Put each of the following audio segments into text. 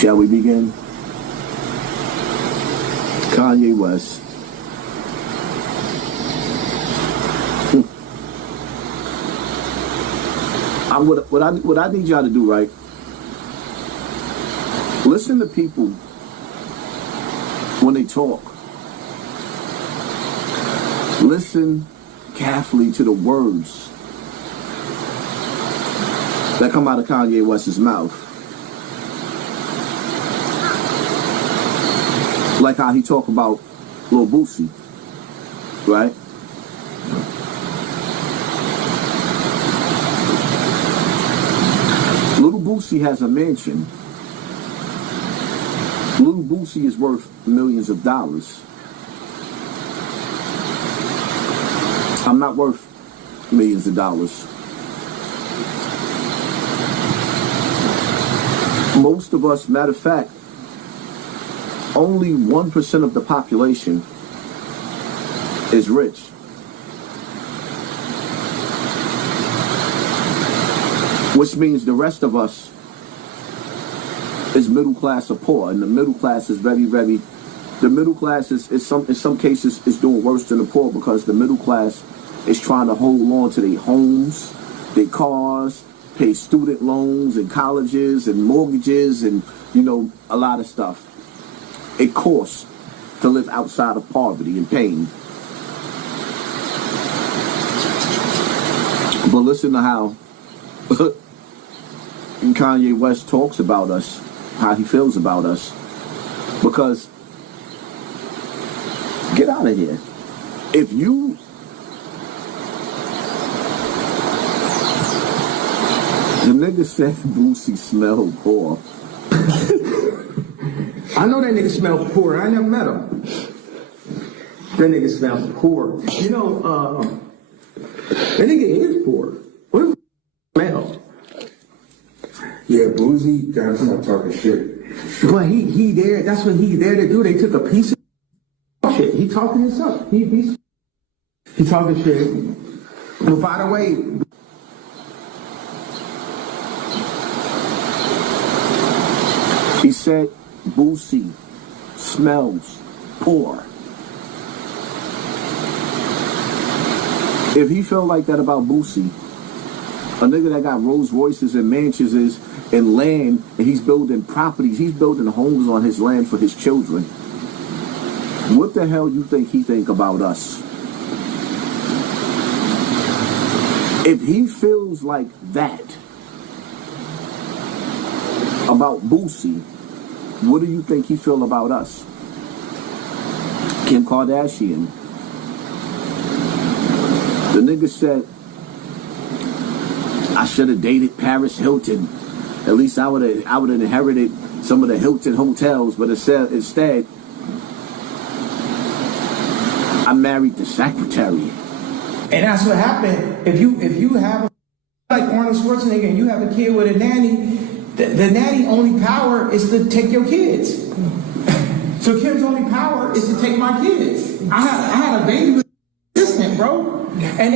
Shall we begin? Kanye West. What I need y'all to do, right? Listen to people when they talk. Listen carefully to the words that come out of Kanye West's mouth. Like how he talk about Lil Boosie, right? Little Boosie has a mansion. Little Boosie is worth millions of dollars. I'm not worth millions of dollars. Most of us, matter of fact, only 1% of the population is rich. Which means the rest of us is middle class or poor. And the middle class is the middle class is in some cases is doing worse than the poor, because the middle class is trying to hold on to their homes, their cars, pay student loans and colleges and mortgages and, a lot of stuff. It costs to live outside of poverty and pain. But listen to how Kanye West talks about us, how he feels about us. Because, get out of here. If you... The nigga said Boosie smelled poor. I know that nigga smell poor. I never met him. That nigga smells poor. That nigga is poor. What does smell? Yeah, Boosie got him talking shit. But he there. That's what he there to do. They took a piece of shit. He talking himself. He talking shit. But by the way, he said Boosie smells poor. If he felt like that about Boosie, a nigga that got Rolls Royces and mansions and land, and he's building properties, he's building homes on his land for his children, what the hell you think he think about us? If he feels like that about Boosie, what do you think he feel about us? Kim Kardashian. The nigga said, I should have dated Paris Hilton. At least I would have inherited some of the Hilton hotels, but instead I married the secretary. and that's what happened. If you have a like Arnold Schwarzenegger and you have a kid with a nanny, the nanny only power is to take your kids. So Kim's only power is to take my kids. I had a baby with an assistant, bro, and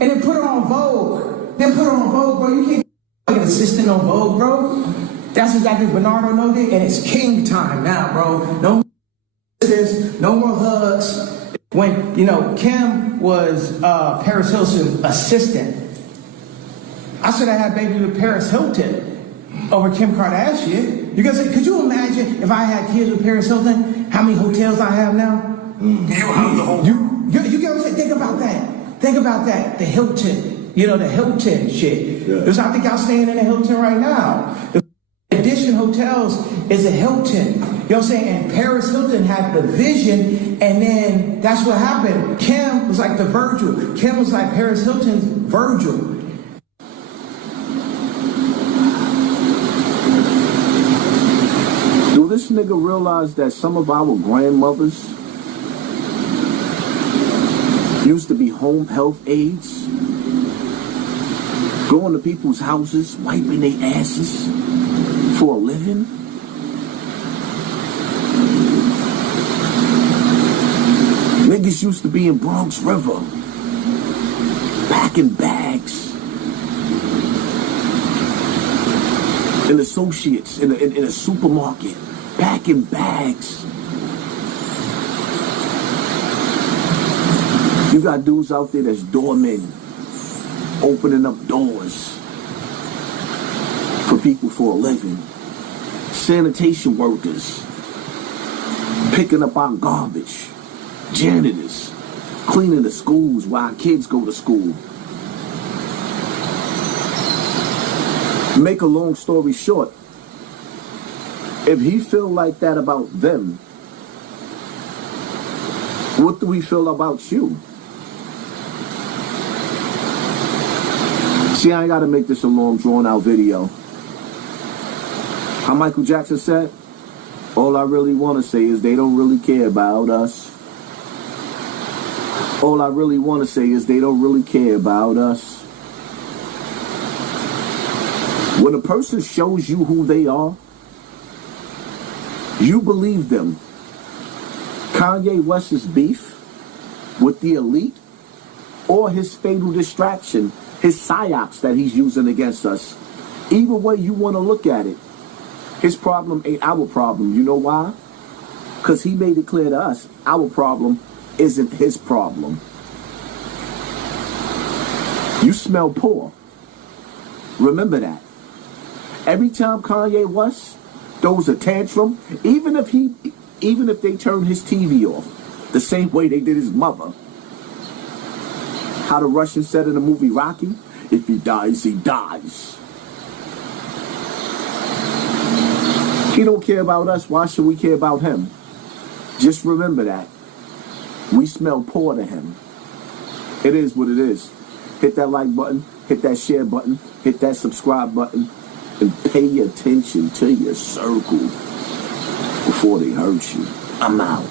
then put her on Vogue. Then put her on Vogue, bro. You can't like an assistant on Vogue, bro. That's exactly what Bernardo know did, and it's king time now, bro. No more hugs. When Kim was Paris Hilton's assistant, I should have had baby with Paris Hilton over Kim Kardashian. You guys, could you imagine if I had kids with Paris Hilton, how many hotels I have now? You have the whole. You get what I'm saying? Think about that. Think about that. The Hilton. The Hilton shit. Yeah. Because I think I'm staying in a Hilton right now. The Edition Hotels is a Hilton. You know what I'm saying? And Paris Hilton had the vision, and then that's what happened. Kim was like the Virgil. Kim was like Paris Hilton's Virgil. Do this nigga realize that some of our grandmothers used to be home health aides? Going to people's houses, wiping their asses for a living? Niggas used to be in Bronx River, packing bags. and associates in a supermarket, packing bags. You got dudes out there that's doormen, opening up doors for people for a living. Sanitation workers, picking up our garbage. Janitors, cleaning the schools while our kids go to school. Make a long story short, if he feel like that about them, what do we feel about you? See, I ain't got to make this a long, drawn-out video. How Michael Jackson said, all I really want to say is they don't really care about us. All I really want to say is they don't really care about us. When a person shows you who they are, you believe them. Kanye West's beef with the elite, or his fatal distraction, his psyops that he's using against us. Either way you want to look at it, his problem ain't our problem. You know why? Because he made it clear to us, our problem isn't his problem. You smell poor. Remember that. Every time Kanye West throws a tantrum, even if they turn his TV off, the same way they did his mother. How the Russian said in the movie Rocky, if he dies, he dies. He don't care about us, why should we care about him? Just remember that. We smell poor to him. It is what it is. Hit that like button, hit that share button, hit that subscribe button, and pay attention to your circle before they hurt you. I'm out.